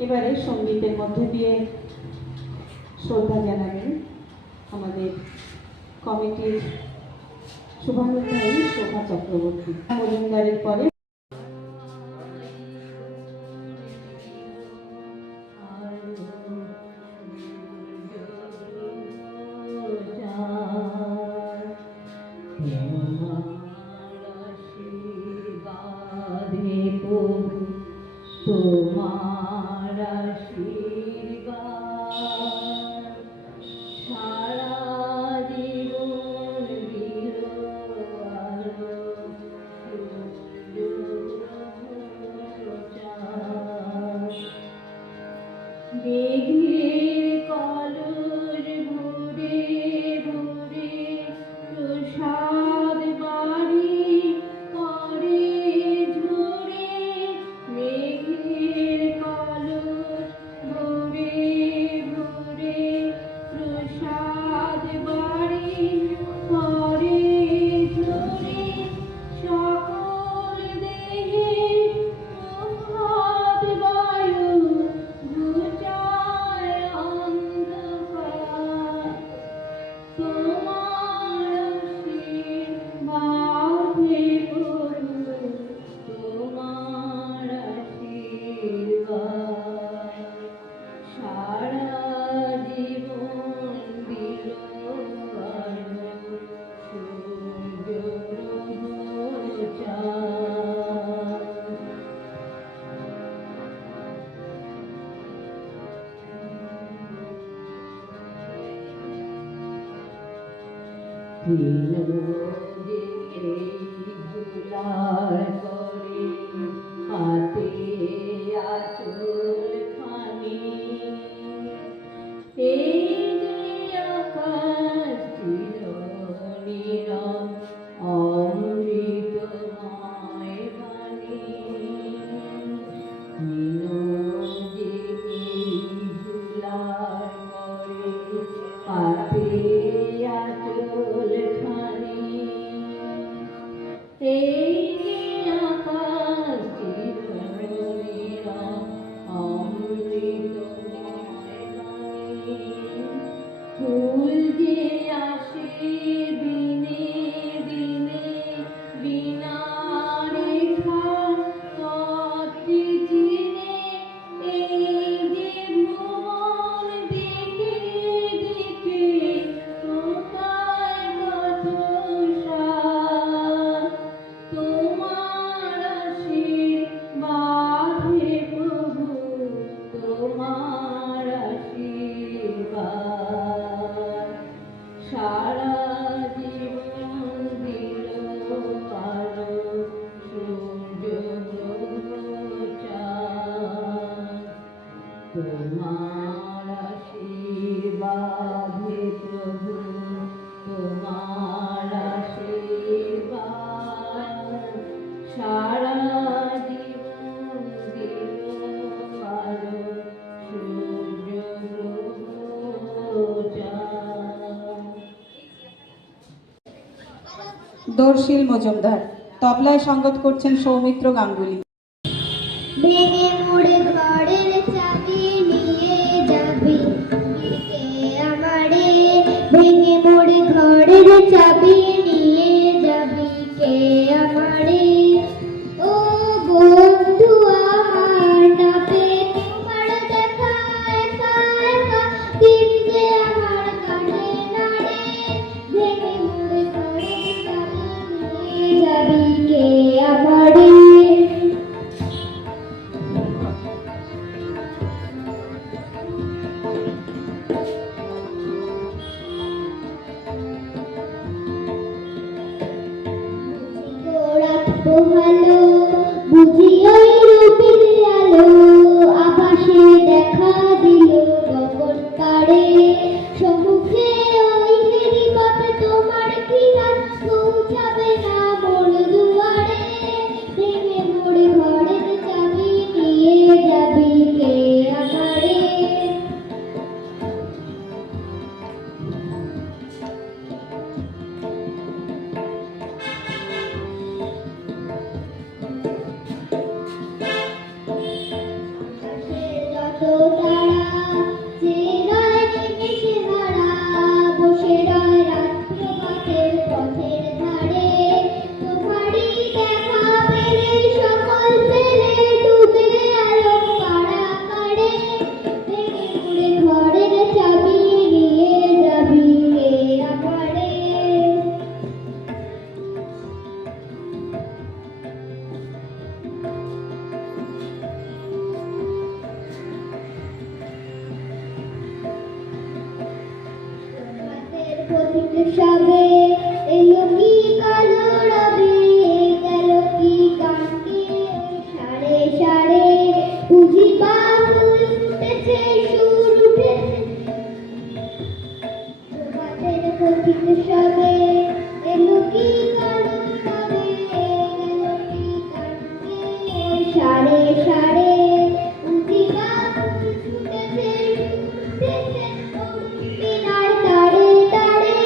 এবারে সঙ্গীতের মধ্যে দিয়ে শ্রদ্ধা জানাবেন আমাদের কমিটির শুভানুধ্যায়ী শোভা চক্রবর্তী মজুমদারের পরে তোমার আশীর্বাদ সারা জীবন দিল আলো মেঘের কলর ভরে ভরে প্রসাদ বাড়ি করে ঝরে মেঘের কলর ভরে ভরে প্রসাদ বাড়ি করে ঝরে সকল দেহে প্রভাত বায়ু ঘুচায় অন্ধকার তোমার আশীর্বাদে প্রভু তোমার আশীর্বাদ সারা জীবন দিল আলো সূর্য চাঁদ ধুলার করে হাতে আঁচল খানি এই যে আকাশ ছিল নীরব অমৃতময় বাণী যে ধুলার করে হাতে আঁচল খানি এই যে আকাশ ছিল নীরব অমৃতময় বাণী ফুল যে আসে দিনে দিনে বিনা রেখা পথে চিনে এই যে ভুবন দেখে দেখে তোমার কত সাথ তোমার আশীর্বাদে প্রভু তোমার আশীর্বাদ সারা জীবন দিল আলো সূর্য চাঁদ তোমার আশীর্বাদে প্রভু তোমার আশীর্বাদ সারা জীবন দিল আলো সূর্য চাঁদ দর্শীল মজুমদার তবলায় সঙ্গত করছেন সৌমিত্র গাঙ্গুলি। ভেঙে মোড়ে ঘরের চাবি নিয়ে যাবি কে আমারে ভেঙে মোড়ে ঘরের চাবি নিয়ে যাবি কে আমারে ও বন্ধু আমার ডাকে তোমার দেখা একা একা দিন যে আমার কানে নাড়ে ভেঙে মোড়ে ঘরের চাবি নিয়ে যাবি কে আমারে কত তারা যে রয় নিমেষে হারা বসে রয় রাত্র পথের ধারে তোমারই দেখা পেলে সকল ছেলে ডুবে আলো পাড়া কাড়ে ভেঙে মুড়ে ঘরের চাবি নিয়ে যাবি রে আমারে রাতের পথিক সবে এলো কি কালো রবে গেল কি কাটকে সাড়ে সাড়ে বুঝি বাহুল উঠেছে সুর উঠেছে রাতের পথিক সবে এলো কি কালো রবে গেল কি কাটকে সাড়ে সাড়ে বুঝি বাহুল উঠেছে উঠেছে মিনার তারে তারে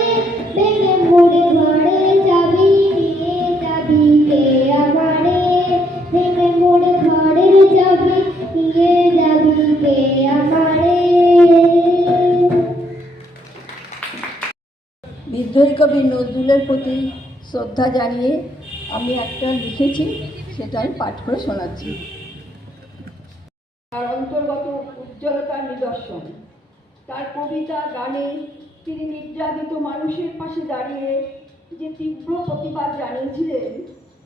ভেঙে মোড়ে ঘরে যাবি নিয়ে যাবি কে আমারে ভেঙে মোড়ে ঘরের যাবি নিয়ে যাবি কে আমারে বিদ্রোহী কবি নজরুলের প্রতি শ্রদ্ধা জানিয়ে আমি একটা লিখেছি, সেটা আমি পাঠ করে শোনাচ্ছি। তার অন্তর্গত উজ্জ্বলতার নিদর্শন, তার কবিতা গানে তিনি নির্যাতিত মানুষের পাশে দাঁড়িয়ে যে তীব্র প্রতিবাদ জানিয়েছিলেন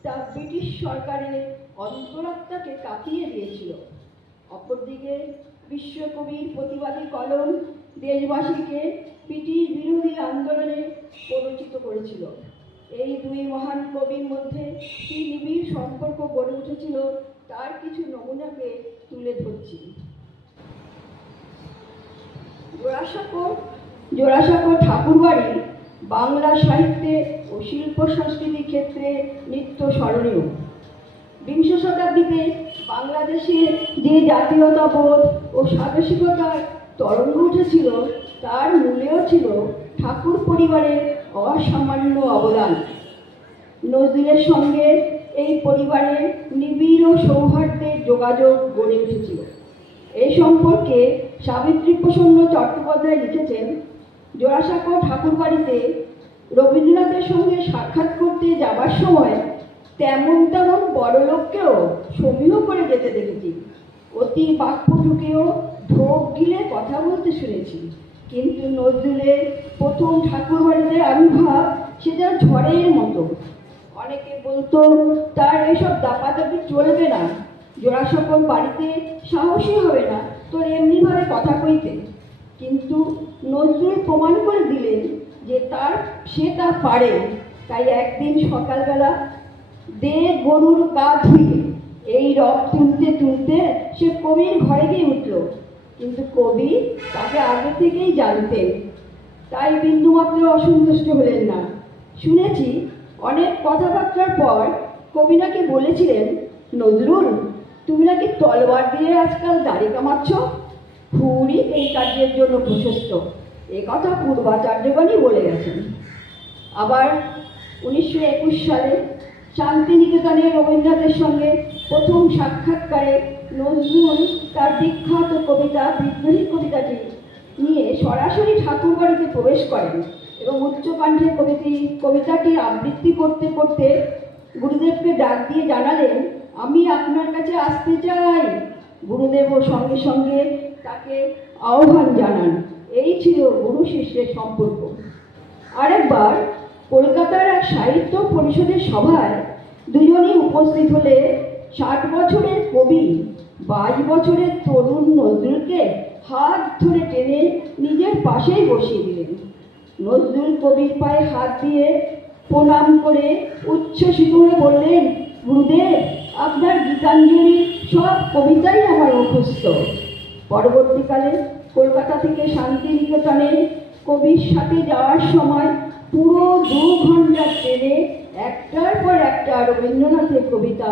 তা ব্রিটিশ সরকারের অন্তরাত্মাকে কাঁপিয়ে দিয়েছিল। অপরদিকে বিশ্বকবির প্রতিবাদী কলম দেশবাসীকে ব্রিটিশ বিরোধী আন্দোলনে পরিচিত করেছিল। এই দুই মহান কবির মধ্যে কি নিবিড় সম্পর্ক গড়ে উঠেছিল তার কিছু নমুনাকে তুলে ধরছি। জোড়াসাঁকো ঠাকুরবাড়ি বাংলা সাহিত্যে ও শিল্প সংস্কৃতির ক্ষেত্রে নিত্য স্মরণীয়। বিংশ শতাব্দীতে বাংলাদেশে যে জাতীয়তাবোধ ও সাহসিকতার তরঙ্গ উঠেছিল তার মূলেও ছিল ঠাকুর পরিবারের অসামান্য অবদান। নজরুলের সঙ্গে এই পরিবারের নিবিড় ও সৌহার্দ্যের যোগাযোগ গড়ে উঠেছিল। এই সম্পর্কে সাবিত্রীপ্রসন্ন চট্টোপাধ্যায় লিখেছেন, জোড়াসাঁকো ঠাকুরবাড়িতে রবীন্দ্রনাথের সঙ্গে সাক্ষাৎ করতে যাবার সময় তেমন তেমন বড়লোককেও সমীহ করে যেতে দেখেছি। অতি বাক্পটুকেও ঢোক গিলে কথা বলতে শুনেছি। কিন্তু নজরুলের প্রথম ঠাকুরবাড়িতে আবির্ভাব সেটা ঝড়ের মতো। অনেকে বলতো তার এসব দাপাদাপি চলবে না, জোড়াসাঁকোর বাড়িতে সাহসী হবে না তোর এমনিভাবে কথা কইতে। কিন্তু নজরুল প্রমাণ করে দিলেন যে সে তা পারে। তাই একদিন সকালবেলা দে গরুর গা ধুয়ে এই রব তুলতে তুলতে সে কবির ঘরে গিয়ে উঠল। কিন্তু কবি তাকে আগে থেকেই জানতেন, তাই বিন্দুমাত্র অসন্তুষ্ট হলেন না। শুনেছি অনেক কথাবার্তার পর কবি নাকি বলেছিলেন, নজরুল তুমি নাকি তলোয়ার দিয়ে আজকাল দাড়ি কামাচ্ছ, খুবই এই কার্যের জন্য প্রশস্ত। এ কথা পূর্বাচার্যগণই বলে গেছেন। আবার 1921 সালে শান্তিনিকেতনে রবীন্দ্রনাথের সঙ্গে প্রথম সাক্ষাৎকারে নজরুল তার বিখ্যাত কবিতা বিদ্রোহী কবিতাটি নিয়ে সরাসরি ঠাকুরবাড়িতে প্রবেশ করেন এবং উচ্চকণ্ঠে কবিতাটি আবৃত্তি করতে করতে গুরুদেবকে ডাক দিয়ে জানালেন, আমি আপনার কাছে আসতে চাই। গুরুদেবও সঙ্গে সঙ্গে তাকে আহ্বান জানান। এই ছিল গুরু শিষ্যের সম্পর্ক। আরেকবার কলকাতার এক সাহিত্য পরিষদের সভায় দুজনই উপস্থিত হলে 60 বছরের কবি 22 বছরের তরুণ নজরুলকে হাত ধরে টেনে নিজের পাশেই বসিয়ে দিলেন। নজরুল কবির পায়ে হাত দিয়ে প্রণাম করে উচ্ছ্বসিত হয়ে বললেন, গুরুদেব আপনার গীতাঞ্জলি সব কবিতাই আমার মুখস্থ। পরবর্তীকালে কলকাতা থেকে শান্তিনিকেতনে কবির সাথে যাওয়ার সময় পুরো 2 ঘন্টা ট্রেনে একটার পর একটা রবীন্দ্রনাথের কবিতা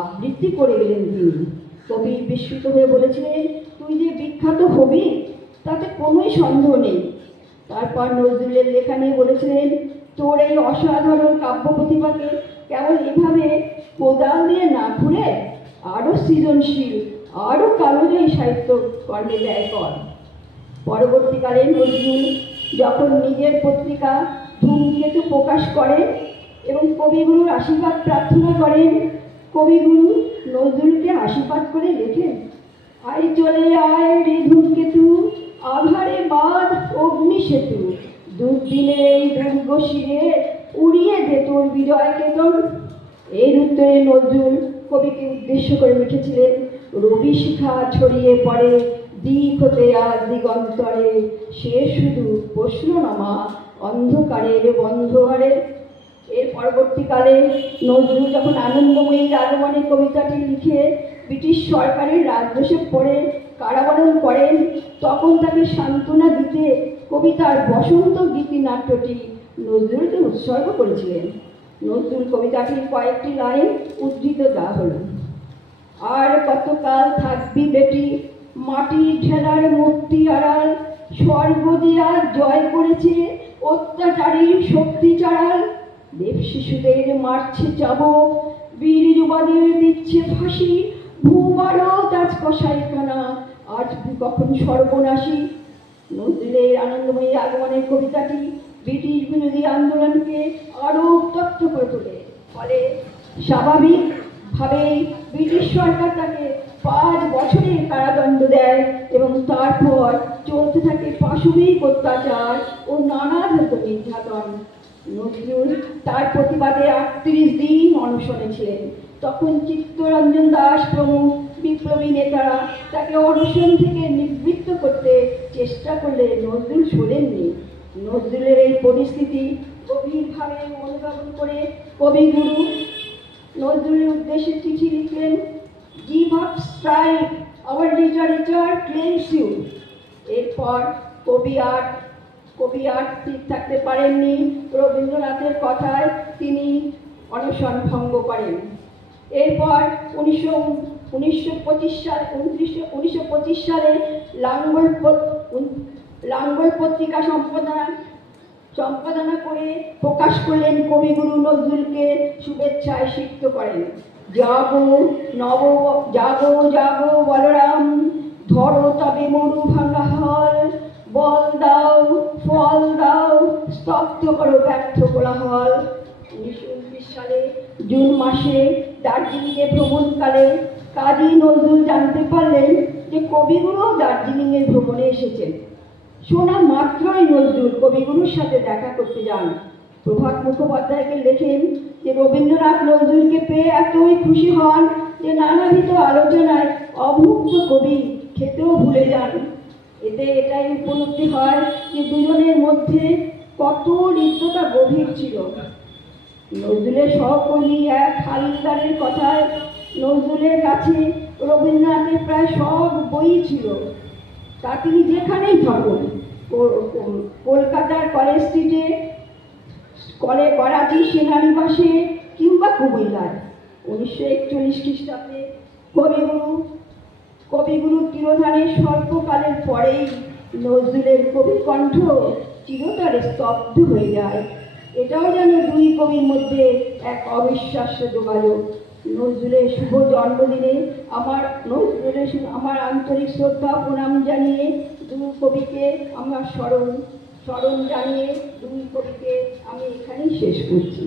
আবৃত্তি করে গেলেন তিনি। কবি বিস্মিত হয়ে বলেছিলেন, তুই যে বিখ্যাত হবি তাতে কোনোই সন্দেহ নেই। তারপর নজরুলের লেখা নিয়ে বলেছিলেন, তোর এই অসাধারণ কাব্য প্রতিভাকে কেবল এভাবে কোদাল দিয়ে না ঘুরে আরও সৃজনশীল আরও কালোজয়ী সাহিত্য কর্মে ব্যয় কর। পরবর্তীকালে নজরুল যখন নিজের পত্রিকা ধূমকেতু প্রকাশ করেন এবং কবিগুরুর আশীর্বাদ প্রার্থনা করেন, কবিগুরু নজরুলকে আশীর্বাদ করে লেখেন, আয় চলে আয় রে ধূমকেতু, আধারে বাঁধ অগ্নি সেতু, দুর্দিনের এই দুর্গ শিরে উড়িয়ে দে তোর বিজয় কেতন। এর উত্তরে নজরুল কবিকে উদ্দেশ্য করে লিখেছিলেন, রবি শিখা ছড়িয়ে পড়ে দিক হতে আজ দিগন্তরে, সে শুধু প্রশ্ননামা অন্ধকারের বন্ধঘরে। এর পরবর্তীকালে নজরুল যখন আনন্দময়ীর আগমনের কবিতাটি লিখে ব্রিটিশ সরকারের রাজদোষে পড়ে কারাবরণ করেন, তখন তাকে সান্ত্বনা দিতে কবিতার বসন্ত গীতিনাট্যটি নজরুলকে উৎসর্গ করেছিলেন। নজরুল কবিতাটির কয়েকটি লাইন উদ্ধৃত দেওয়া হল। আর কতকাল থাকবি বেটি মাটির ঢেলার মূর্তি আড়াল, স্বর্গ দিয়া জয় করেছে অত্যাচারীর শক্তি চাড়াল, দেব শিশুদের মারছে চাবুক, বীর যুবাদের দিচ্ছে ফাঁসি, ভূভারত আজ কসাইখানা, আজ কখন সর্বনাশী। নজরুলের আনন্দময়ী আগমনের কবিতাটি ব্রিটিশ বিরোধী আন্দোলনকে আরও উত্তপ্ত করে তোলে। ফলে স্বাভাবিকভাবেই ব্রিটিশ সরকার তাকে 5 বছরের কারাদণ্ড দেয় এবং তারপর চলতে থাকে পাশবিক অত্যাচার ও নানাবিধ নির্যাতন। নজরুল তার প্রতিবাদে 38 দিন অনশনে ছিলেন। তখন চিত্তরঞ্জন দাস প্রমুখ বিপ্লবী নেতারা তাকে অনশন থেকে নিবৃত্ত করতে চেষ্টা করলে নজরুল শোনেননি। নজরুলের এই পরিস্থিতি গভীরভাবে অনুধাবন করে কবিগুরু নজরুলের উদ্দেশ্যে চিঠি লিখলেন, give up strike, our literature claims you. এরপর কবি আর ঠিক থাকতে পারেননি, রবীন্দ্রনাথের কথায় তিনি অনশন ভঙ্গ করেন। এরপর 1925 সালে লাঙ্গল পত্রিকা সম্পাদনা করে প্রকাশ করলেন কবিগুরু নজরুলকে শুভেচ্ছায় সিক্ত করেন, জাগো জাগো জাগো বলরাম, ধরো তবে মরু ভাঙা হল, বল দাও ফল দাও, স্তব্ধ করো ব্যর্থ কোলাহল। 1929 সালে জুন মাসে দার্জিলিংয়ে ভ্রমণকালে কাজী নজরুল জানতে পারলেন যে কবিগুরুও দার্জিলিংয়ের ভ্রমণে এসেছেন। শোনা মাত্রই নজরুল কবিগুরুর সাথে দেখা করতে যান। প্রভাত মুখোপাধ্যায়কে লেখেন যে রবীন্দ্রনাথ নজরুলকে পেয়ে এতই খুশি হন যে নানাবিধ আলোচনায় অভুক্ত কবি খেতেও ভুলে যান। এতে এটাই উপলব্ধি হয় যে দুজনের মধ্যে কত হৃদ্যতা গভীর ছিল। নজরুলের সহকর্মী এক হালদারের কথায় নজরুলের কাছে রবীন্দ্রনাথের প্রায় সব বই ছিল। তা তিনি যেখানেই থাকুন, কলকাতার কলেজ স্ট্রিটে, করাচি সেনানিবাসে কিংবা কুমিল্লায়। 1941 খ্রিস্টাব্দে কবিগুরু তিরোধানের স্বল্পকালের পরেই নজরুলের কবিকণ্ঠ চিরতরে স্তব্ধ হয়ে যায়। এটাও যেন দুই কবির মধ্যে এক অবিশ্বাস্য যোগাযোগ। নজরুলের শুভ জন্মদিনে আমার আন্তরিক শ্রদ্ধা প্রণাম জানিয়ে দুই কবিকে আমার স্মরণ জানিয়ে দুই কবিকে আমি এখানেই শেষ করছি।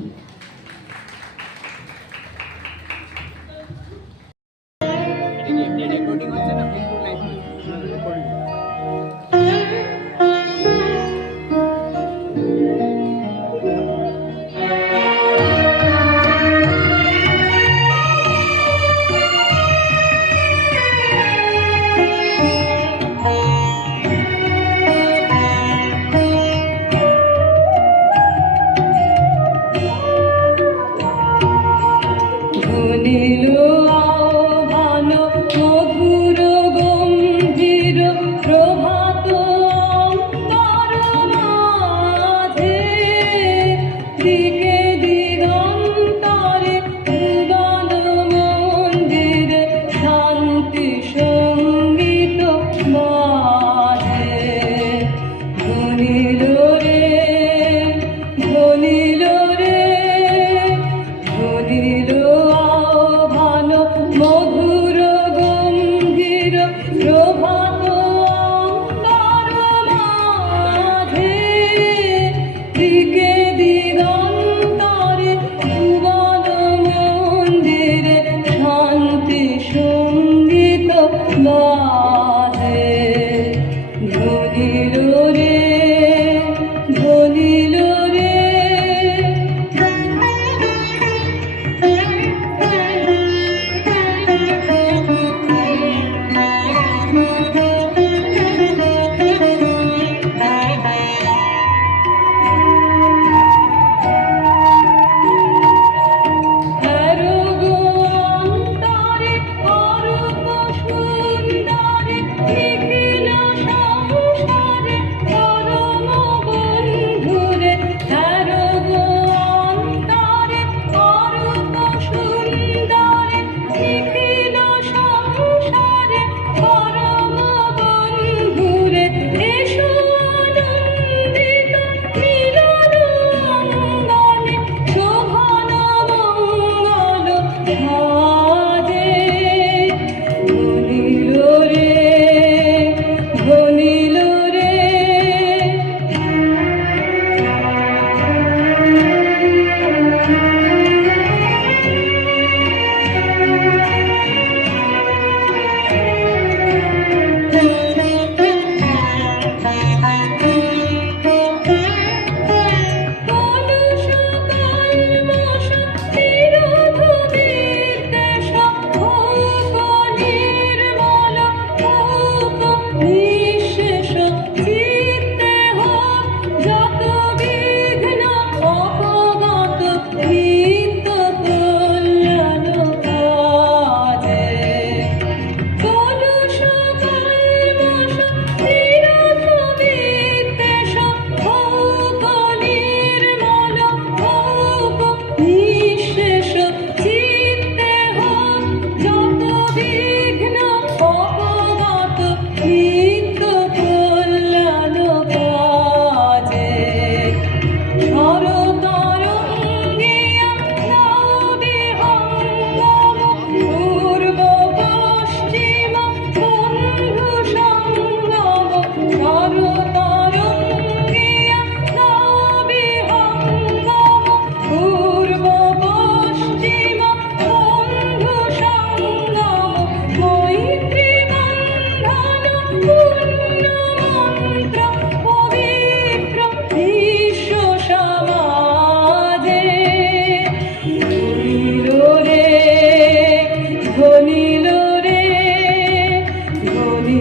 রেকর্ডিং হচ্ছে না, ফেসবুক লাইভ।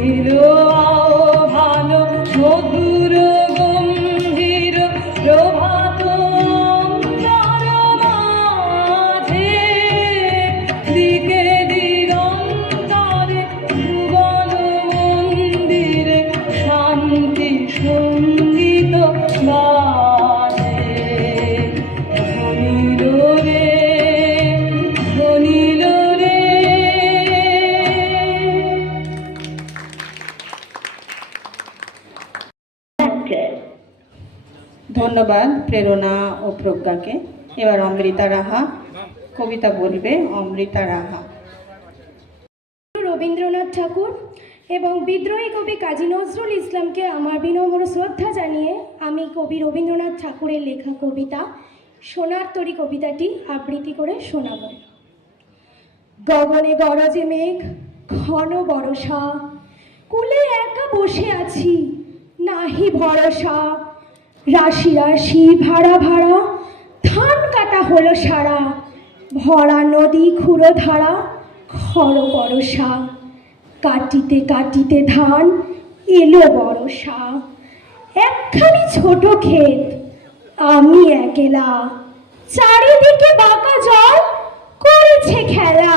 এলো আহ্বান মধুর গম্ভীর প্রভাত অন্তর মাঝে, দিকে দিগন্তরে ভুবন মন্দিরে শান্তি সঙ্গীত বাজে। ধনিল রে, ধনিল রে। ধন্যবাদ প্রেরণা ও প্রজ্ঞাকে। এবার অমৃতা রাহা কবিতা বলবে। অমৃতা রাহা। রবীন্দ্রনাথ ঠাকুর এবং বিদ্রোহী কবি কাজী নজরুল ইসলামকে আমার বিনম্র শ্রদ্ধা জানিয়ে আমি কবি রবীন্দ্রনাথ ঠাকুরের লেখা কবিতা সোনার তরী কবিতাটি আবৃত্তি করে শোনাব। গগনে গরজে মেঘ, ঘন বরষা, কুলে একা বসে আছি, নাহি ভরসা। রাশি রাশি ভাড়া ভাড়া ধান কাটা হলো সারা, ভরা নদী খুঁড়ো ধারা, খর বরষা। কাটিতে কাটিতে ধান এলো বরষা। একখানি ছোট ক্ষেত, আমি একলা, চারিদিকে বাঁকা জল করেছে খেলা।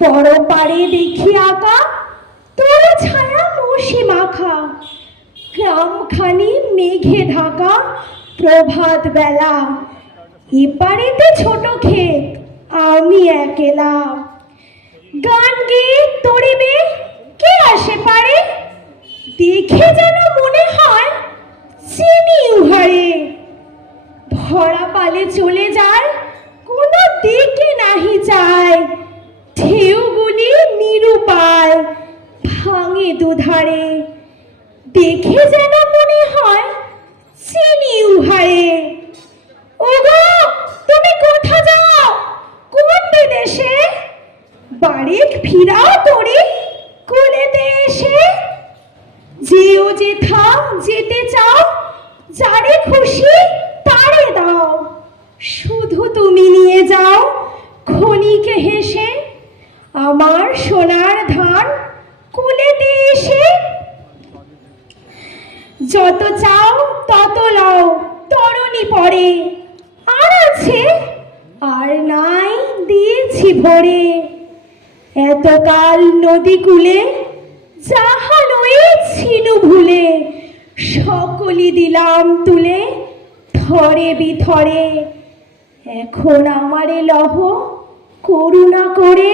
পরপারে দেখি আঁকা তোর ছায়া মশি মাখা, গ্রামখানি মেঘে ঢাকা প্রভাত বেলা। এপারেতে ছোট ক্ষেত, আমি একলা। গান গেয়ে তরিবে কে আসে পারে, দেখে যেন মনে হয় চিনি উহারে। ভরা পালে চলে যায়, কোনো দিকে নাহি যায়, ঢেউগুলি নিরুপায় ভাঙে দুধারে। দেখে যেন মনে হয় চিনি উহারে। ওগো তুমি কোথা যাও, কোন বিদেশে, বাড়ির ফিরাও তরি কোলেতে এসে। যেও যেথা যেতে চাও, যারে খুশি তারে দাও, শুধু তুমি নিয়ে যাও ক্ষণিকে হেসে। আমার সোনার ধান কোলেতে এসে। যত চাও তত লও তরণী পরে, আর আছে আর নাই দিয়েছি ভরে। এতকাল নদী কূলে যাহা লয়েছিনু ভুলে, সকলি দিলাম তুলে থরে বিথরে। এখন আমারে লহ করুণা করে।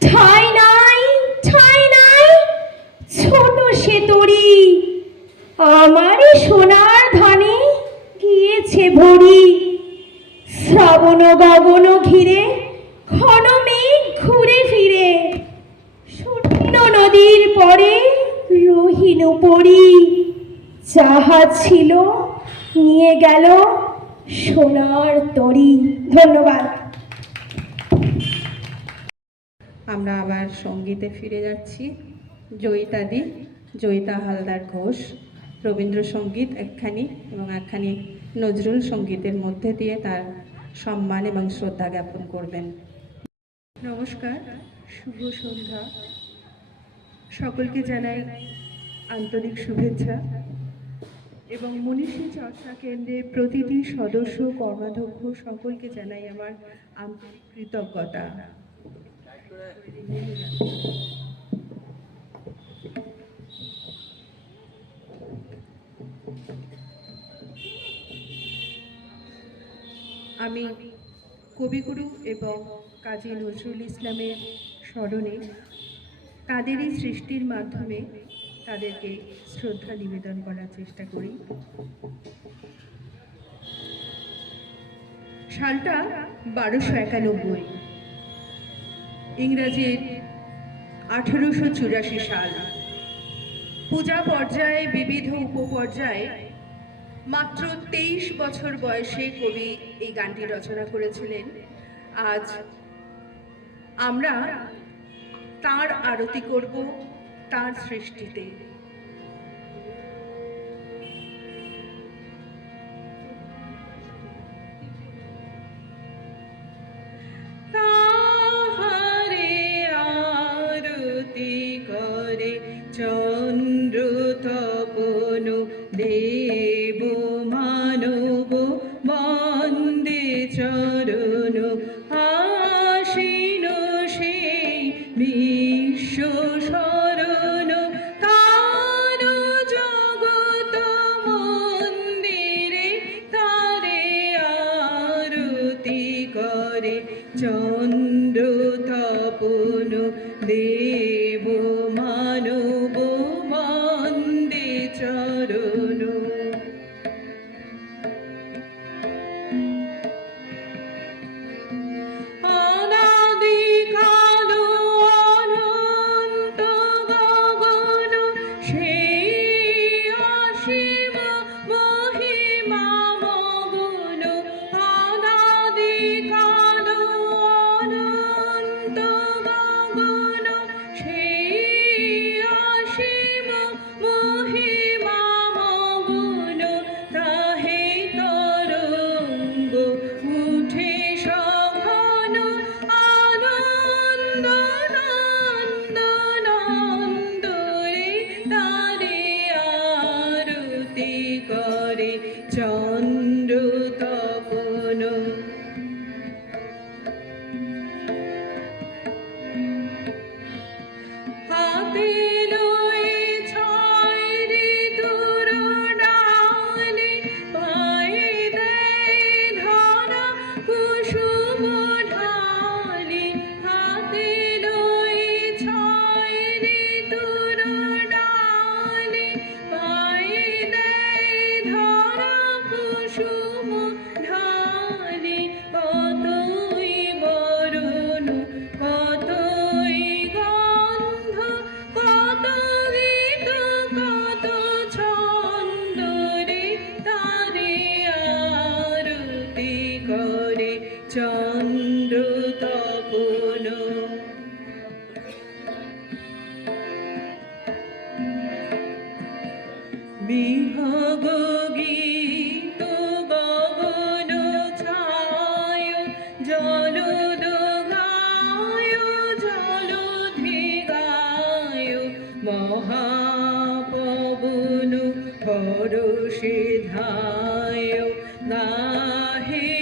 ঠাই নাই ঠাই নাই ছোট সে তরি, আমারে সোনার ধানে গিয়েছে ভরি। শ্রাবণ গগন ঘিরে ঘন মেঘ ঘুরে ফিরে, শূন্য নদীর পরে রহিনু পরি। যাহা ছিল নিয়ে গেল সোনার তরি। ধন্যবাদ। আমরা আবার সঙ্গীতে ফিরে যাচ্ছি। জয়িতাদি, জয়িতা হালদার ঘোষ রবীন্দ্রসঙ্গীত একখানি এবং একখানি নজরুল সঙ্গীতের মধ্যে দিয়ে তার সম্মান এবং শ্রদ্ধা জ্ঞাপন করবেন। নমস্কার, শুভ সন্ধ্যা। সকলকে জানাই আন্তরিক শুভেচ্ছা এবং মনীষী চর্চা কেন্দ্রের প্রতিটি সদস্য, কর্মাধ্যক্ষ সকলকে জানাই আমার আন্তরিক কৃতজ্ঞতা। আমি কবিগুরু এবং কাজী নজরুল ইসলামের স্মরণে তাদেরই সৃষ্টির মাধ্যমে তাদেরকে শ্রদ্ধা নিবেদন করার চেষ্টা করি। সালটা 1291, ইংরাজির 1884 সাল। পূজা পর্যায়ে বিবিধ উপপর্যায়ে মাত্র 23 বছর বয়সে কবি এই গানটি রচনা করেছিলেন। আজ আমরা তার আরতি করব তার সৃষ্টিতে। তাহারে আরতি করে চন্দ্র তপন দেব মানব বন্দে চরণ আশীন সেই বিশ্ব শরণ তার জগত মন্দিরে তারে আরতি করে চন্দ্র তপন দেব মানব বন্দে চরণ অনাদিকাল অনন্ত গগন সেই অসীম মহিমা মগন অনাদিকাল অনন্ত গগন সেই অসীম মহিমা মগন তাহে তরঙ্গ উঠে সঘন আনন্দ নন্দ নন্দ রে তারে আরতি করে চন্দ্র তপন হাতে লয়ে ছয় ঋতুর ডালি পায়ে দেয় ধরা কুসুম ঢালি হাতে লয়ে ছয় ঋতুর ডালি পায়ে দেয় ধরা কুসুম ঢালি কতই বরণ কতই গন্ধ কত গীত কত ছন্দ রে তারে আরতি করে চন্দ্র তপন বিহগ গীত গগন ছায় জলদ গায় জলধি গায় মহাপবন হরষে ধায় গাহে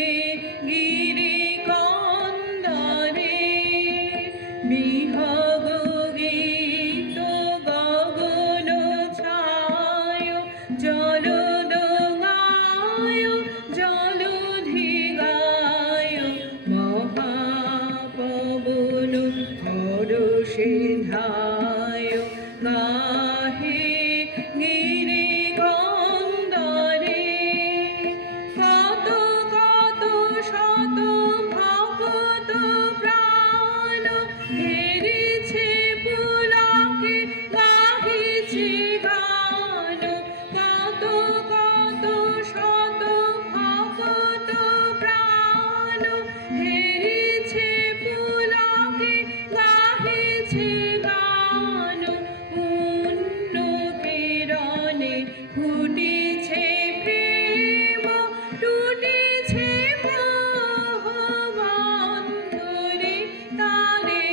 গিরি কন্দরে বিহগ গীত গগন ছায় জলদ গায় জলধি গায় মহাপবন হরষে ধায় গাহে গিরি কন্দরে কত কত শত ভগত প্রাণ হেরেছে পুলকে গাহিছে গান কত কত শত ভগত প্রাণ হেরেছে পুলকে গাহিছে গান পুণ্য কিরণে ফুটিছে প্রেম টুটিছে মোহ বন্ধুরে তারে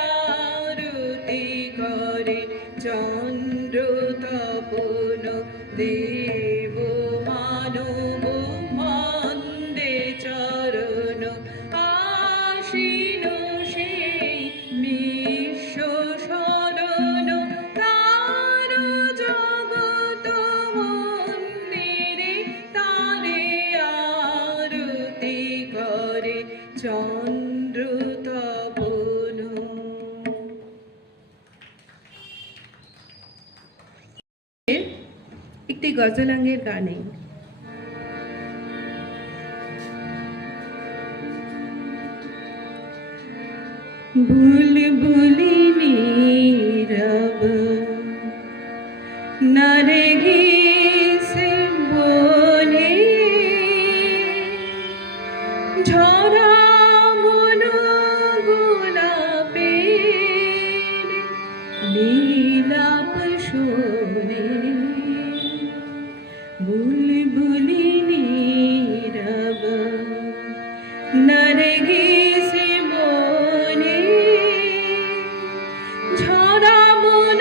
আরতি করে চন্দ্র তপন দেব মানব বন্দে চরণ আশীন সেই বিশ্ব শরণ তার জগত মন্দিরে তারে আরতি করে চন্দ্র তপন একটি গজলাঙ্গের গানে বুলবুলি নীরব নরগিস বলে ঝরা মন গোলাপের নীলাপ শোনে বুলবুলি নীরব নরগিস বনে ঝরা মন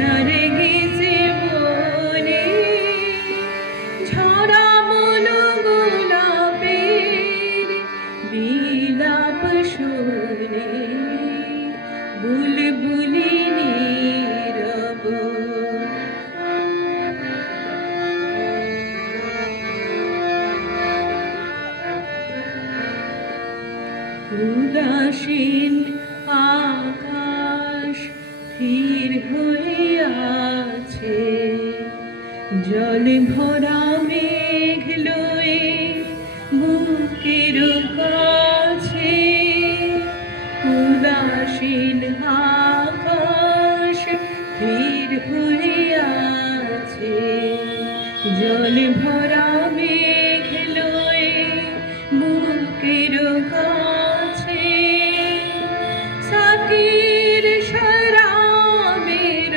নারগিসে বনে ঝরা মন গোলাপের বিলাপ শোনে বুলবুলি নীরব উদাসীন আকাশ স্থির হয়ে আছে জলে ভরা মেঘ লয়ে বুকের কাছে উদাসীন আকাশ স্থির হয়ে আছে জলে ভরা মেঘ লয়ে বুকের কাছে সাকির শরাবের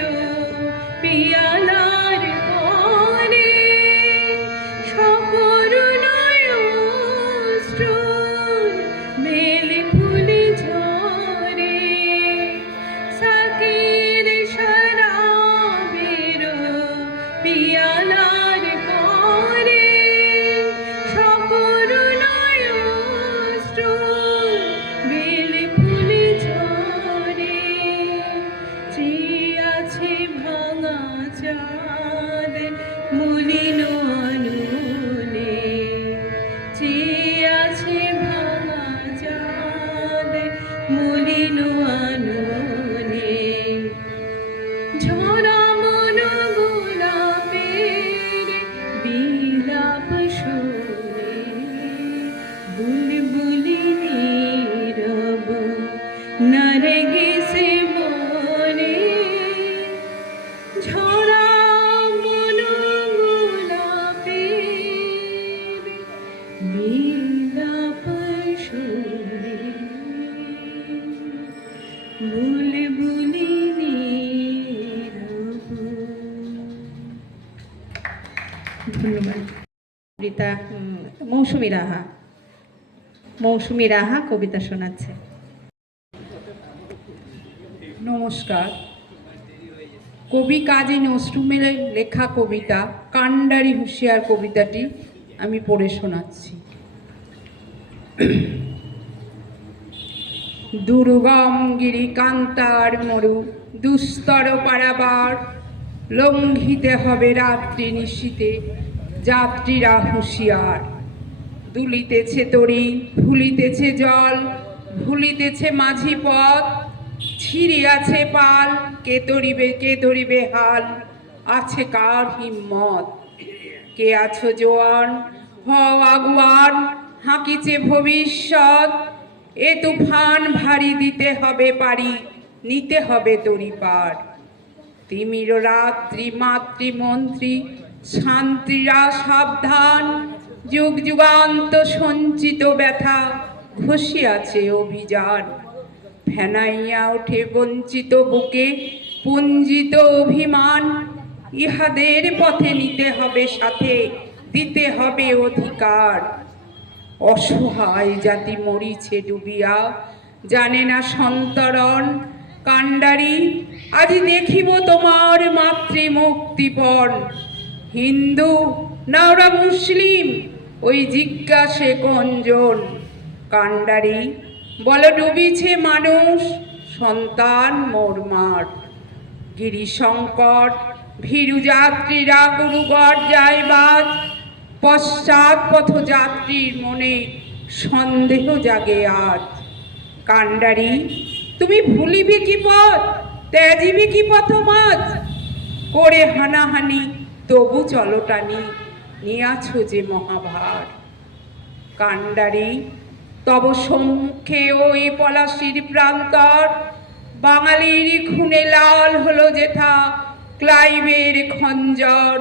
পিয়ালার পরে সপরুণয় অশ্রু মেলে ফুলে ঝরে সাকির শরাবের পিয়ালার পরে সপরুণয় অশ্রু মেলে ফুলে ঝরে চেয়ে আছে ভাঙা চাঁদ মলিন আননে চেয়ে আছে ভাঙা চাঁদ মলিন আননে ঝরা মন গোলাপের বিলাপ শোনে বুলবুলি নীরব নারগিসে বনে ঝরা মন গোলাপের বিলাপ শোনে বুলবুলি নীরব। ধন্যবাদ। কবিতা মৌসুমী রাহা কবিতা শোনাচ্ছে। নমস্কার। কবি কাজী নজরুলের লেখা কবিতা কান্ডারি হুঁশিয়ার কবিতাটি আমি পড়ে শোনাচ্ছি। দুর্গম গিরি কান্তার মরু দুস্তর পারাবার লঙ্ঘিতে হবে রাত্রি নিশীতে যাত্রীরা হুঁশিয়ার। দুলিতেছে তরি ভুলিতেছে জল ভুলিতেছে মাঝি পথ ছিড়িয়াছে পাল কে ধরিবে হাল আছে কার হিম্মত। কে আছো জোয়ান হও আগুয়ান হাঁকিছে ভবিষ্যৎ এ তুফান ভারী দিতে হবে পারি নিতে হবে তরি পার। তিমির রাত্রি মাতৃমন্ত্রী শান্তিরা সাবধান যুগ যুগান্ত সঞ্চিত ব্যথা ঘষিয়াছে অভিযান। ফেনাইয়া ওঠে বঞ্চিত বুকে পুঞ্জিত অভিমান ইহাদের পথে নিতে হবে সাথে দিতে হবে অধিকার। অসহায় জাতি মরিছে ডুবিয়া জানে না সন্তরণ কান্ডারি আজ দেখিব তোমার মাতৃমুক্তিপণ। হিন্দু না ওরা মুসলিম ওই জিজ্ঞাসে কোনজন কান্ডারি বল ডুবিছে মানুষ সন্তান মোর মাঠ। গিরিশঙ্কর ভীরু যাত্রীরা গুরুগড় যায় বাজ পশ্চাৎ পথযাত্রীর মনে সন্দেহ জাগে আজ। কান্ডারি তুমি ভুলিবে কি পথ ত্যাজিবে কি পথ মাঝ করে হানাহানি তবু চলটানি নিয়াছো যে মহাভার। কান্ডারি তব সম্মুখে ওই পলাশির প্রান্তর বাঙালির খুনে লাল হলো যেথা ক্লাইভের খঞ্জর।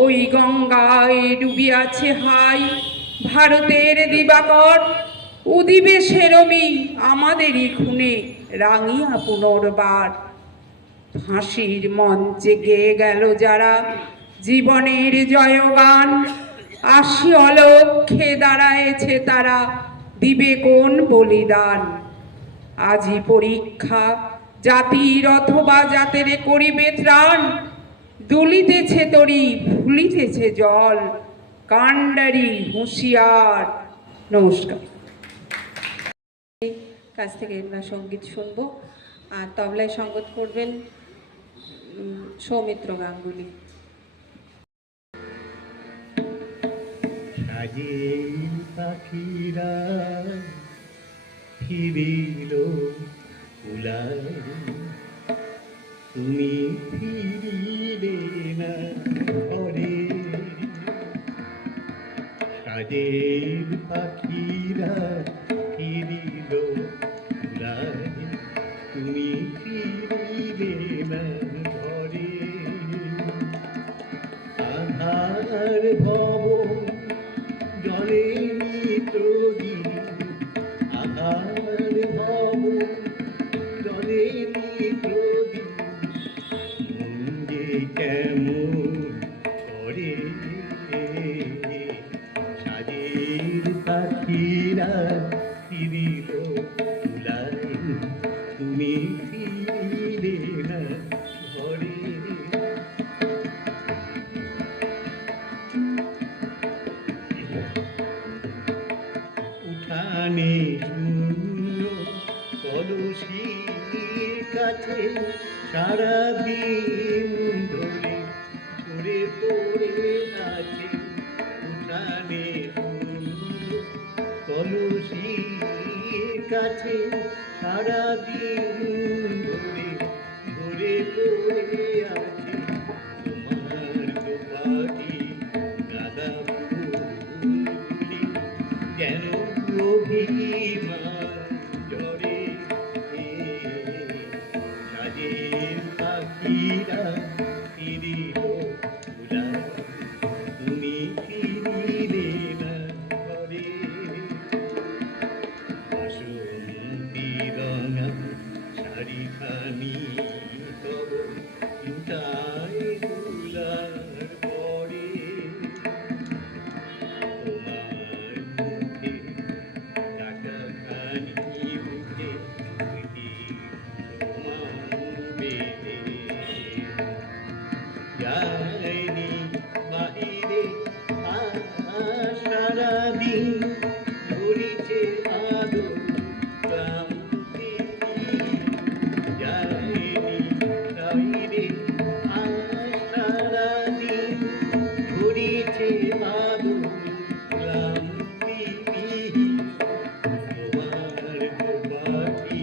ওই গঙ্গায় ডুবিয়াছে হাই ভারতের দিবাকর উদিবে সেরমি আমাদেরই খুনে রাঙিয়া পুনর্বার। ফাঁসির মঞ্চে গেয়ে গেল যারা জীবনের জয়গান আসি অলক্ষ্যে দাঁড়ায়েছে তারা দিবে কোন বলিদান। আজি পরীক্ষা জাতির অথবা জাতেরে করিবে ত্রাণ, দুলিতেছে তরি ভুলিতেছে জল, কাণ্ডারি হুঁশিয়ার। নমস্কার। কাছ থেকে আমরা সঙ্গীত শুনবো। আর তবলায় সঙ্গত করবেন সৌমিত্র গাঙ্গুলি। সাজের পাখিরা ফিরিল উলায়, তুমি ফিরিলে না ঘরে। সাজের পাখিরা ফিরিল উলায়, তুমি ফিরিলে না ঘরে। আধার ভব জলে নিত্যদিন, আধার ভব জলে নিত্যদিন, মন যে কেমন করে। সাজের পাখিরা ফিরিল উলায়, তুমি ফিরিলে না ঘরে। উঠানে শূন্য কলসির কাছে সারাদিন ধরে পড়ে পড়ে আছে। উঠানে শূন্য কলসির কাছে সারাদিন ধরে পড়ে পড়ে আছে। তোমার দোপাটি গাঁদা ফুলগুলি কেন অভিমান ঝরে। সাজের পাখিরা ফিরিল উলায়, তুমি ফিরিলে না ঘরে। বাসন্তী রঙা শাড়িখানি তব লুটায় দুলার পরে। তোমার মুখে টাকাখানি মুখে স্মৃতি তোমার যায়নি বাহিরে সারাদিন, ধরিছে আদর ক্লান্তি। যায়নি বাহিরে সারাদিন, ধরিছে আদর ক্লান্তি। তোমার গোপাটি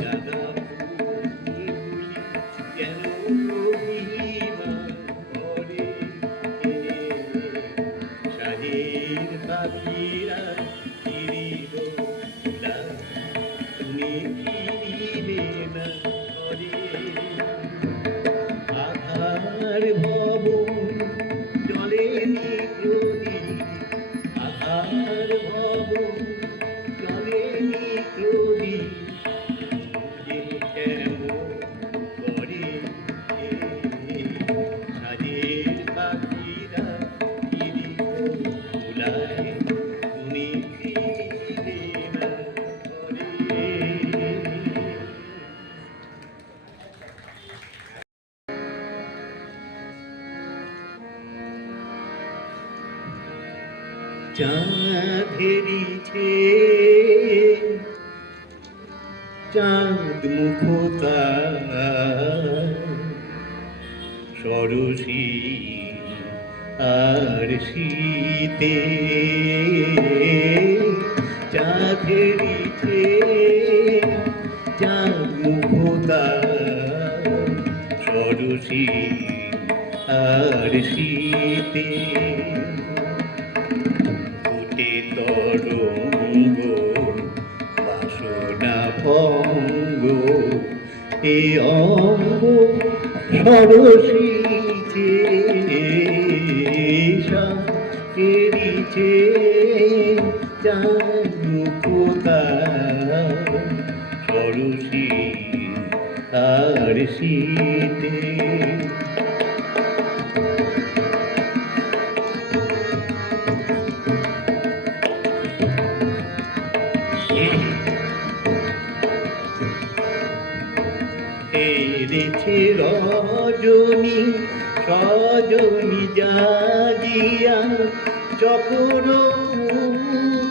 গাঁদা ফুলগুলি কেন অভিমান করে। সাজের পাখিরা ফিরিল উলায়, তুমি ফিরিলে না ঘরে। আধার ভবন জলে নিত্যদিন, আধার ভবন জলে নিত্যদিন, যে কেমন করে। সাজের পাখিরা ফিরিল উলায়, তুমি ফিরিলে না ঘরে। চাঁদেরিছে চাঁদ মুখতা সরসী আর শীতে। চাঁদেরিছে চাঁদ মুখতা সরসী আর শীতে। ফুটে তরঙ্গ বাসনা ভঙ্গ, এ অঙ্গ সরসীছে কেরিছে চাঁদ মুখতা সরসী আর শীতে। রজনী সজনী জাগিয়া চকর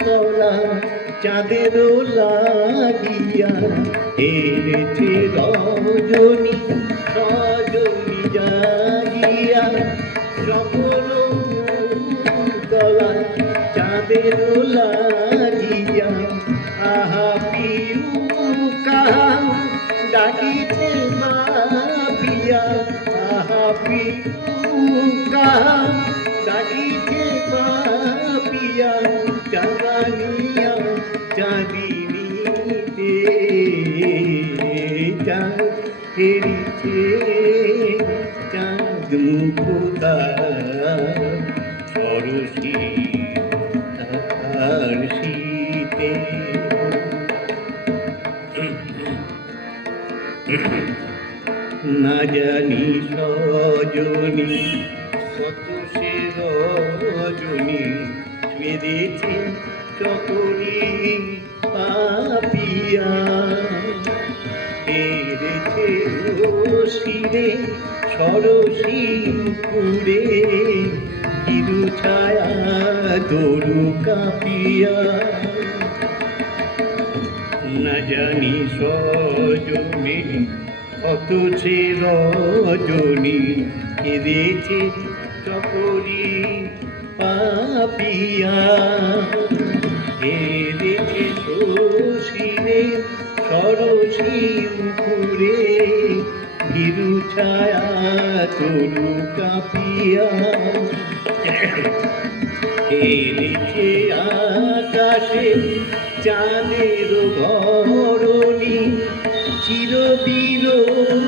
তলা চাঁদের লাগিয়া এনেছে রজনী সজনী জাগিয়া চকর তলা চাঁদের লাগিয়া আহা পিউ কাহা ডাকিছে মাপিয়া আহা পিউ কাহা ডাকিছে মাপিয়া চাঁদানিয়া চাঁদিনীতে চাঁদ হেরিছে চাঁদ মুখতা সরসী তার শীতে না জানি সজনী কত সে রজনী বেঁধেছে চকরি পাপিয়া এড়েছে শিরে সরসী পুরে হিরু ছায়া তরু কাপিয়া না জানি সজনী কত সে রজনী কেঁদেছে চকরি পাপিয়া কেঁদেছে শশীরে সরসী মুখুরে হিরু ছায়া তরু কাপিয়া এনেছে আকাশে চাঁদের ধরণী চিরবিরোহিণী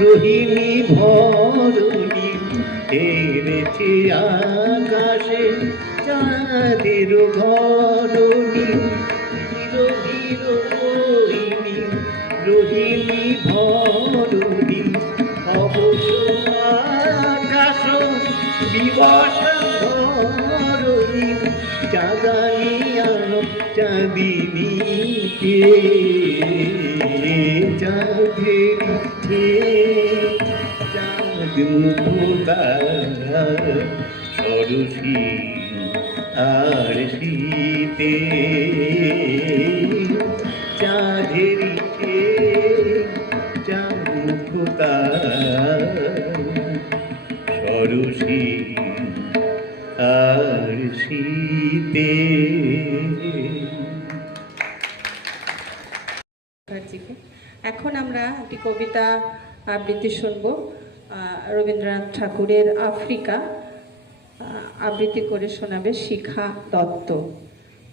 রোহিণী ভরণী এনেছে আকাশে চাঁদের ধরণী চিরবিরোহিণী রোহিণী ভরণী অবশ্য আকাশ দিবস ধরণী চাঁদানিয়া চাঁদিনীকে চাঁদেরিছে চাঁদ মুখতা সরসী আর শীতে চাঁদেরিছে চাঁদ মুখতা সরসী আর শীতে। এখন আমরা একটি কবিতা আবৃত্তি শুনব। রবীন্দ্রনাথ ঠাকুরের আফ্রিকা আবৃত্তি করে শোনাবে শিখা দত্ত।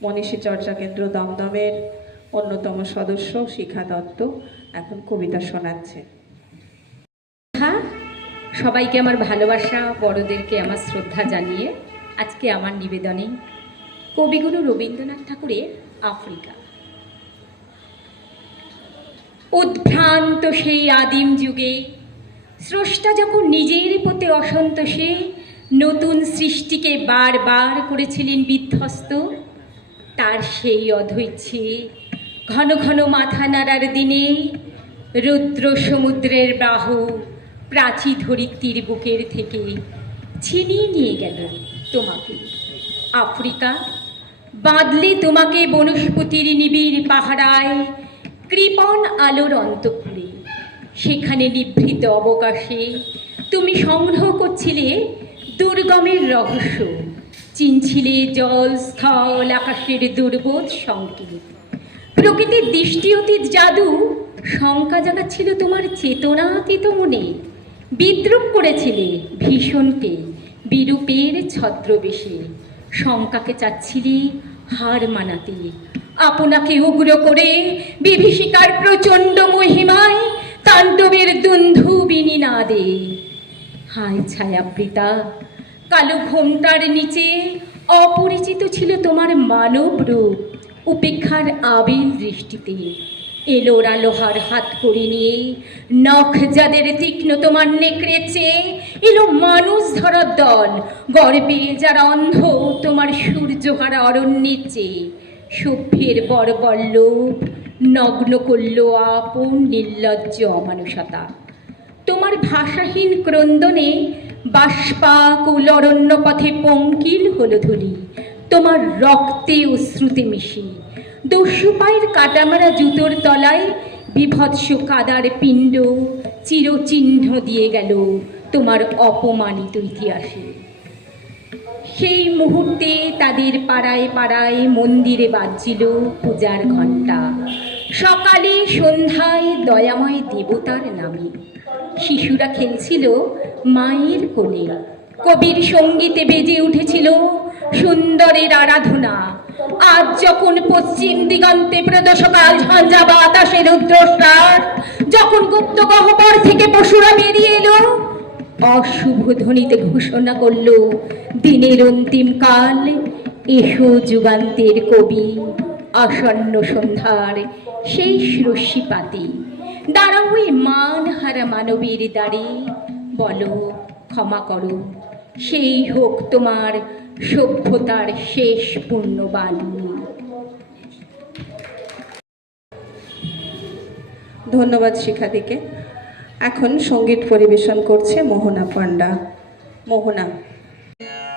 মনীষী চর্চা কেন্দ্র দমদমের অন্যতম সদস্য শিখা দত্ত এখন কবিতা শোনাচ্ছে। সবাইকে আমার ভালোবাসা, বড়দেরকে আমার শ্রদ্ধা জানিয়ে আজকে আমার নিবেদনে কবিগুরু রবীন্দ্রনাথ ঠাকুরের আফ্রিকা। উদ্ভ্রান্ত সেই আদিম যুগে স্রষ্টা যখন নিজের প্রতি অসন্তোষে নতুন সৃষ্টিকে বারবার করেছিলেন বিধ্বস্ত, তার সেই অধৈর্যে ঘন ঘন মাথা নাড়ার দিনে রুদ্র সমুদ্রের বাহু প্রাচী ধরিত্রীর বুকের থেকে ছিনিয়ে নিয়ে গেল তোমাকে। আফ্রিকা বাঁধলে তোমাকে বনস্পতির নিবিড় পাহারায় কৃপণ আলোর অন্তঃপুরে, সেখানে নিভৃত অবকাশে তুমি সংগ্রহ করছিলে দুর্গমের রহস্য, চিনছিলে জল স্থল আকাশের দুর্বোধ সংকেত। প্রকৃতির দৃষ্টি অতীত জাদু শঙ্কা জাগাচ্ছিল তোমার চেতনাতীত মনে। বিদ্রুপ করেছিলে ভীষণকে বিরূপের ছদ্রবেশে, শঙ্কাকে চাচ্ছিলে হার মানাতে, আপনাকে উগ্র করে বিভীষিকার প্রচণ্ড মহিমায় তাণ্ডবের দুন্ধুবিনী নাদে। হায় ছায়াবৃতা কালো ঘোমটার নিচে অপরিচিত ছিল তোমার মানব রূপ। উপেক্ষার আবিল দৃষ্টিতে এলোরা লোহার হাত করে নিয়ে নখ যাদের তীক্ষ্ণ তোমার নেকড়েছে, এলো মানুষ ধরার দল গর্বে যারা অন্ধ তোমার সূর্যহারা অরণ্যের চেয়ে। সভ্যের বর্বল্য নগ্ন করল আপন নির্লজ্জ অমানুষতা। তোমার ভাষাহীন ক্রন্দনে বাষ্পাকুল অরণ্য পথে পঙ্কিল হলো ধুলি, তোমার রক্তে অশ্রুতে মিশি। দস্যু পায়ের কাটামারা জুতোর তলায় বিভৎস কাদার পিণ্ড চিরচিহ্ন দিয়ে গেল তোমার অপমানিত ইতিহাসে। সেই মুহূর্তে তাদের পাড়ায় পাড়ায় মন্দিরে বাজছিল পূজার ঘণ্টা। সকালে সন্ধ্যায় দয়াময় দেবতার নামে শিশুরা খেলছিল মায়ের কোলে। কবির সঙ্গীতে বেজে উঠেছিল সুন্দরের আরাধনা। আজ যখন পশ্চিম দিগন্তে প্রদোষকাল ঝঞ্ঝা বাতাসে রুদ্রশ্বাস, যখন গুপ্ত গহ্বর থেকে পশুরা বেরিয়ে এলো, অশুভ ধ্বনিতে ঘোষণা করল দিনের অন্তিম কাল। এসো যুগান্তের কবি, আসন্ন সন্ধ্যার শেষ রশ্মিপাতে দাঁড়াও এই মানহারা মানবের দ্বারে, বলো ক্ষমা করো, সেই হোক তোমার সভ্যতার শেষ পূর্ণবাণী। ধন্যবাদ শিখাদিকে। এখন সঙ্গীত পরিবেশন করছে মোহনা পান্ডা। মোহনা।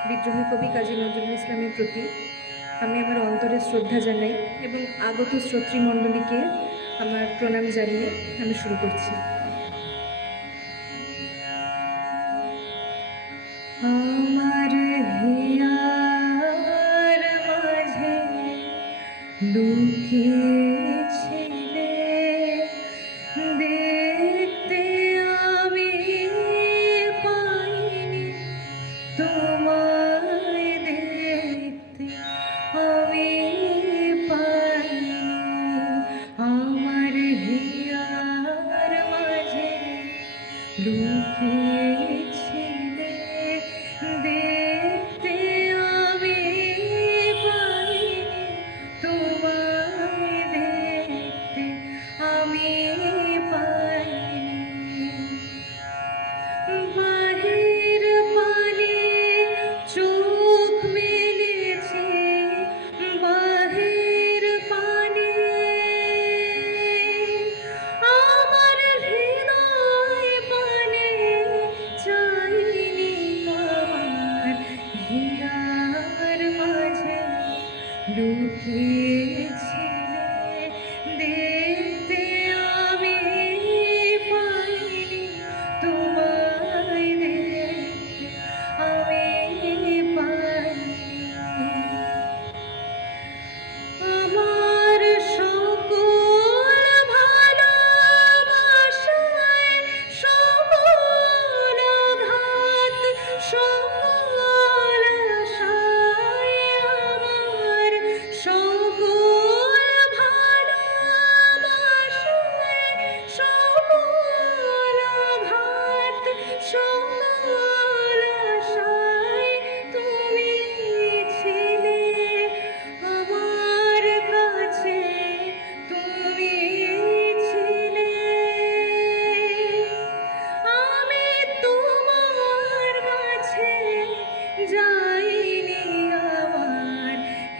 বিদ্রোহী কবি কাজী নজরুল ইসলামের প্রতি আমি আমার অন্তরে শ্রদ্ধা জানাই এবং আগত শ্রোতৃমণ্ডলীকে আমার প্রণাম জানিয়ে আমি শুরু করছি। আমার হিয়ার মাঝে লুকিয়েছিলে, দেখতে আমি পাইনি, তোমায় দেখতে আমি পাইনি। আমার হিয়ার মাঝে লুকিয়েছিলে, দেখতে আমি পাইনি, তোমায় দেখতে আমি পাইনি। বাহির পানে চোখ মেলেছি, বাহির পানে আমার হৃদয় পানে চাইনি। আমার হিয়ার মাঝে লুকিয়েছিলে, দেখতে আমি পাইনি, তোমায় দেখতে আমি পাইনি। আমার সকল ভালোবাসায় সকল আঘাত, সকল আশায় আমার সকল ভালোবাসায় সকল আঘাত, সকল আশায় তুমি ছিলে আমার কাছে, তুমি ছিলে। আমি তোমার কাছে যাইনি, আমার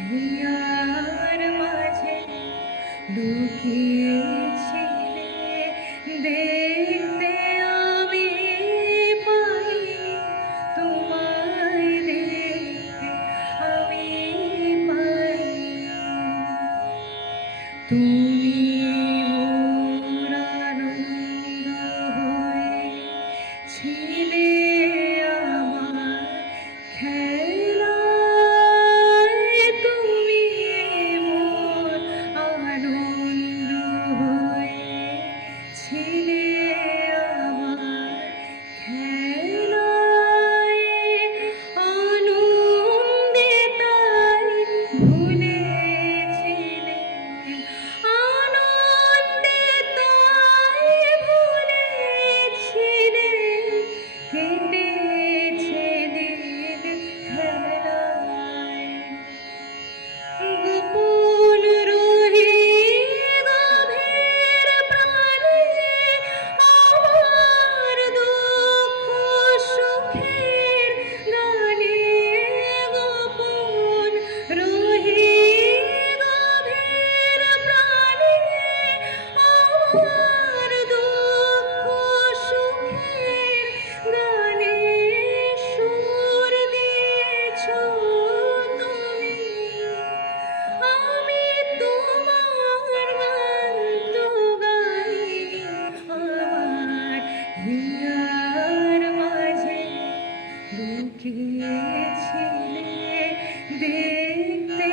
হিয়ার মাঝে লুকিয়েছিলে, দেখতে আমি পাইনি, তোমায় দেখতে আমি পাইনি। তুমি মোর আনন্দ হয়ে ছিলে আমার খেলায়, তুমি মোর আনন্দ হয়ে ছিলে আমার খেলায়। আনন্দে তাই ভুলেছিলে, আনন্দে তাই ভুলেছিলে গিয়েছিলে দেখতে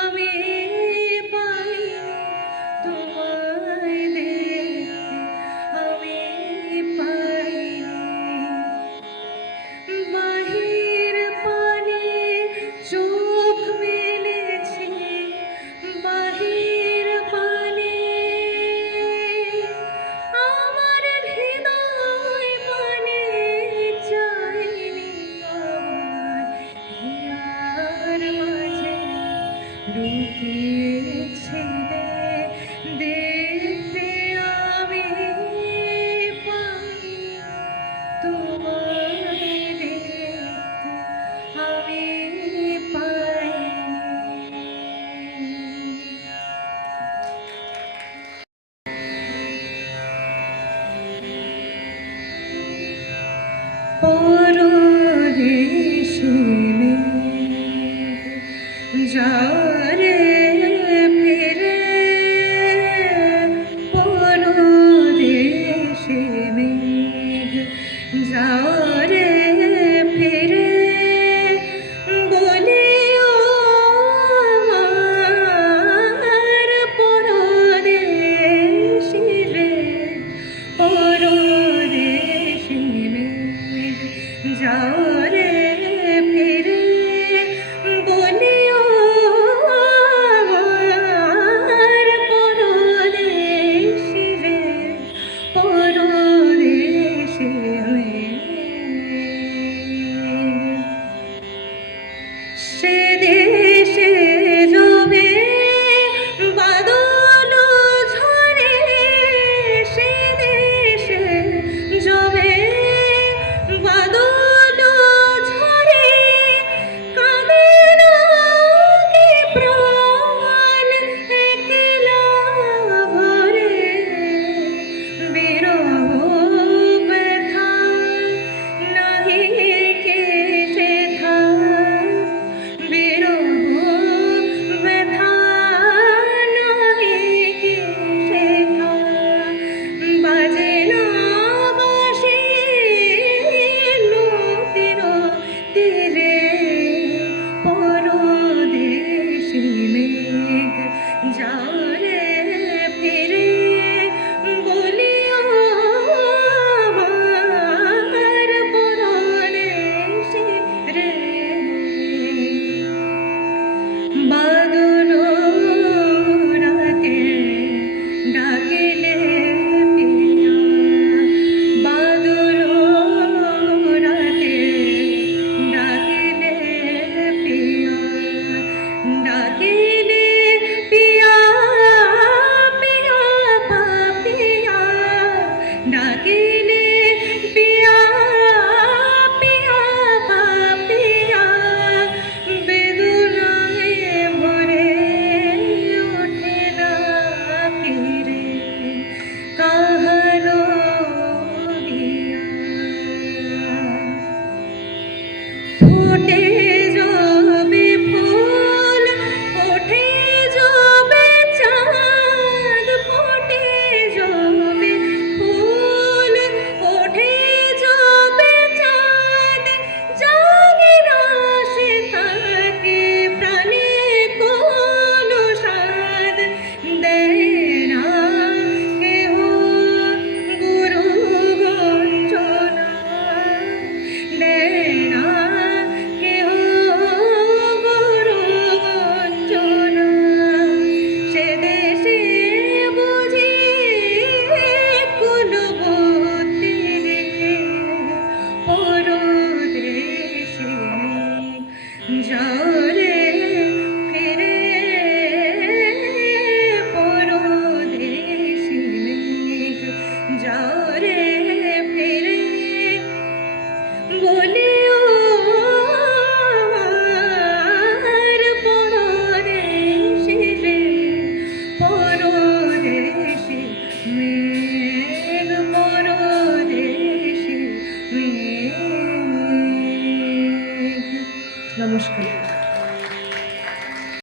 আমি পাইনি, তোমায় দেখতে আমি পাইনি। বাহির পানে চোখ মেলেছি, বাহির পানে আমার হৃদয় পানে চাইনি, আমার হিয়ার মাঝে লুকিয়েছিলে দেখতে আমি পাইনি, তোমায় দেখতে আমি পাইনি। পরদেশে যারে ফিরে, পরদেশে যারে ফিরে বলিও আমার পরদেশি রে, পরদেশি যারে ফিরে বলিও আমার পরদেশি রে, পরদেশি সে দেশে রবে বাদল ঝরে, সে দেশে রবে বাদল ঝরে, কাঁদে না কি প্রাণ একলা ভরে, বিরহ ব্যথা নাহি কে শেখা, বিরহ ব্যথা নাহি কে শেখা, বাজে না বাঁশি নদীর তীরে, পরদেশি মেঘ যারে ফিরে বলিও আমার পরদেশি রে। বাদল রাতে ডাকিলে পিয়া, বাদল রাতে ডাকিলে পিয়া, ডাকিলে পিয়া পিয়া পাপিয়া, ডাকিলে পিয়া পিয়া পাপিয়া, বেদনায় ভরে ওঠে না ফিরে কাহারো দিয়া, ফোটে যবে ফুল ওঠে যবে চাঁদ, ফোটে যবে ফুল ওঠে যবে চাঁদ, জাগে না সে তাকে প্রাণে কোনো স্বাদ, দেয় না কেহ গুরু গঞ্জনা, দেয় না কেহ গুরু গঞ্জনা, সে দেশে বুঝি কোনো বুদ্ধি রে, পরদেশি যারে ফিরে, পরদেশি যারে ফিরে বলিও আমার পরদেশি রে, পরদেশি মেঘ, পরদেশি মেঘ। নমস্কার।